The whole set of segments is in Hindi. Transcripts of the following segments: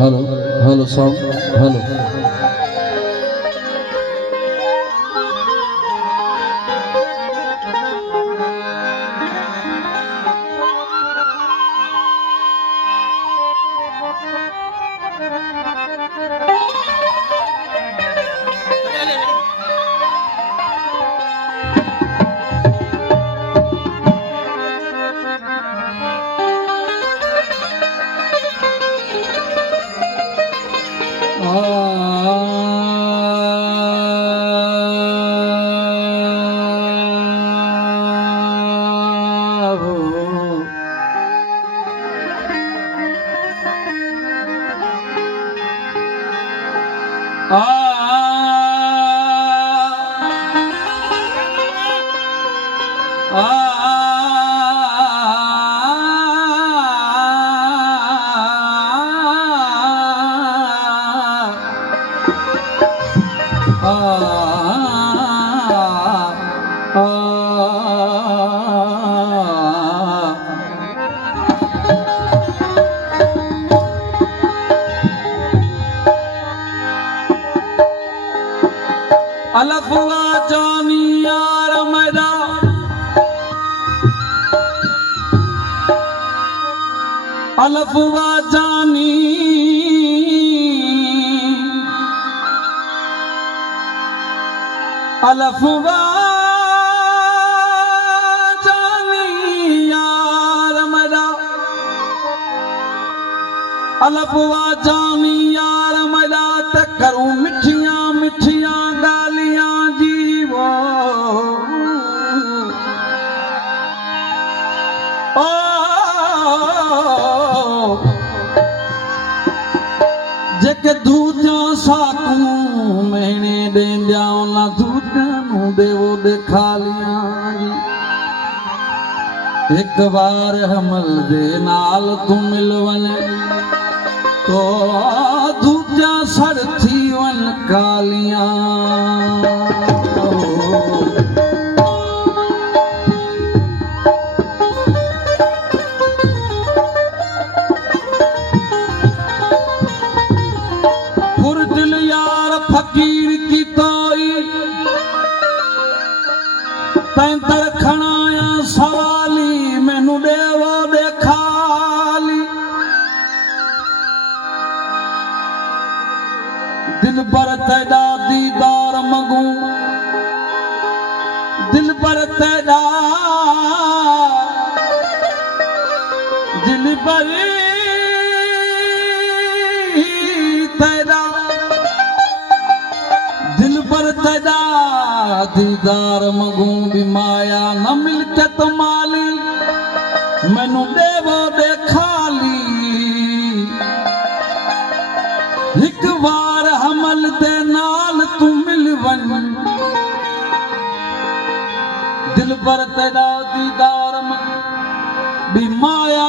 हेलो हेलो साउंड हेलो अलफुआ जानी यार मेरा अलफुआ जानी अलफुआ जानी यार मेरा अलफुआ जानी यार मेरा ते करूं मिठियां मिठियां गालियां जीवो ओ जेके दूजा साकू मैंने देंद्या ना दूजा नू देवो देखा लिया एक बार हमल दे नाल तू मिल वने तो दूजा सड़ थी वन कालियां पुरदिल यार फकीर की ताई तैंतर खणाया सवाली मैनू देवो देखाली दिल पर तेरा दीदार मंगू दिल पर तेरा दिल पर तेरा दिल पर तेरा दीदार मंगू भी माया न मिलकत माली मैनू देवो देखाली एक बार हमल दे नाल तू मिल वन दिल पर तेरा दीदार भी माया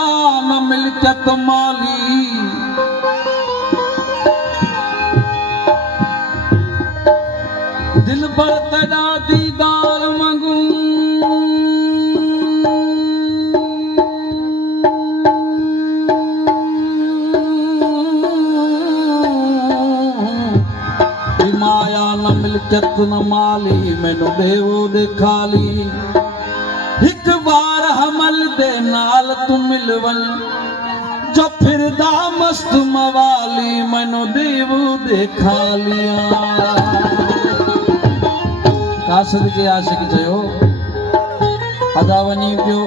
न मिलकत माली दिल पर तेरा दीदार मंगू माया न मिलकत न माली मैनू देवो देखाली एक बार हमल दे नाल तू मिलवन जो फिरदा मस्त मवाली मैनू देवो देखा लिया कासद के आशिक चयो अदा वनी पियो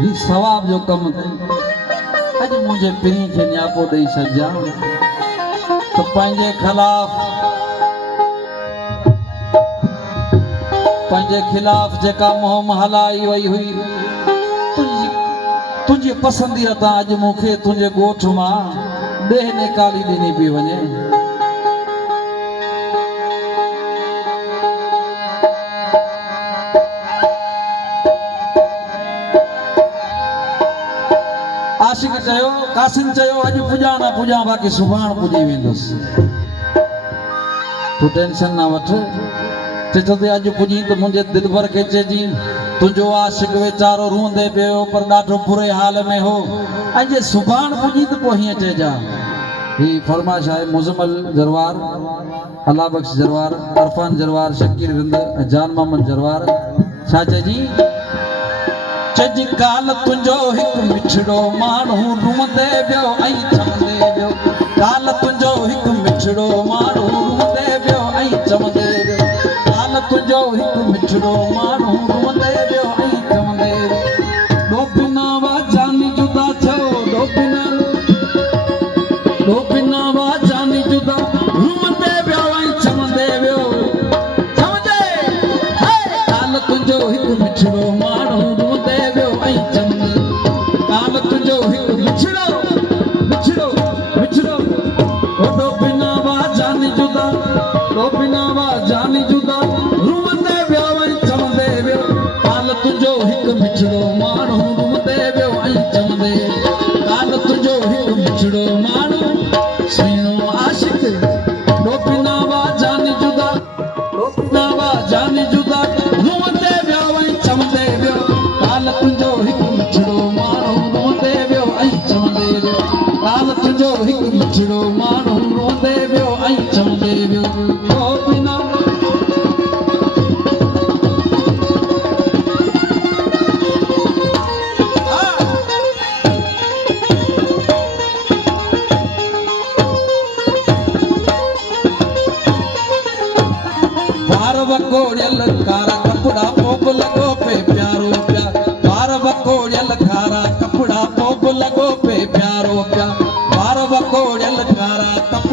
ही सवाब जो कम थे अज मुझे पिरी के न्यापो दई सजा तो पंहिंजे खिलाफ जेका मुहिम हलाई वई हुई तुझे पसंदीअ तां अज मूंखे तुझे ॻोठ मां ॾेह निकाली ॾिनी पई वञे आशिक चयो कासिम चयो अज पुॼा न पुॼा बाक़ी सुभाण पुॼी वेंदुसि तूं टेंशन न वठ चए अॼु पुॼी त मुंहिंजे दिलबर खे चइजी तुंहिंजो आशिक वीचारो रूंदे पियो पर ॾाढो बुरे हाल में हो ऐं जे सुभाणे पुॼी त पोइ हीअं चइजां। ही फरमाइश आहे मुज़म्मल जरवार, अल्लाह बख्श जरवार, अरफान जरवार, शकीर रिंद, जान मोहम्मद जरवार। छा चइजी? चइजी काल तुंहिंजो हिकु मिठड़ो माण्हू रूंदे पियो ऐं चवंदे पियो, काल तुंहिंजो हिकु मिठड़ो माण्हू रूंदे पियो ऐं चवंदे पियो, काल तुंहिंजो हिकु मिठड़ो माण्हू रूंदे पियो ऐं चवंदे पियो, बिना जानी जुदा थियो, बिना जानी जुदा रूंदे पियो ऐं चवंदे पियो, चवंदे काल तुंहिंजो हिकु मिठड़ो माण्हू रूंदे पियो ऐं चवंदे, काल तुंहिंजो हिकु मिठड़ो मिठड़ो मिठड़ो ओॾो बिना जानी जुदा, बिना जानी जुदा रूंदे पियो ऐं चवंदे पियो, काल तुंहिंजो हिकु मिठड़ो माण्हू रूंदे पियो ऐं चवंदे, काल तुंहिंजो हिकु मिठड़ो माण्हू सुहिणो आशिक बिना जानी जुदा, बिना जानी जुदा रूंदे पियो ऐं चवंदे पियो, काल तुंहिंजो हिकु मिठड़ो माण्हू रूंदे पियो ऐं चवंदे पियो, काल तुंहिंजो हिकु मिठड़ो माण्हू रूंदे पियो ऐं चवंदे पियो, बिना बार वकोड़ियल कारा कपड़ा पोप लॻो पे प्यारो प्यार, बार वकोड़ियल कारा कपड़ा पोप लॻो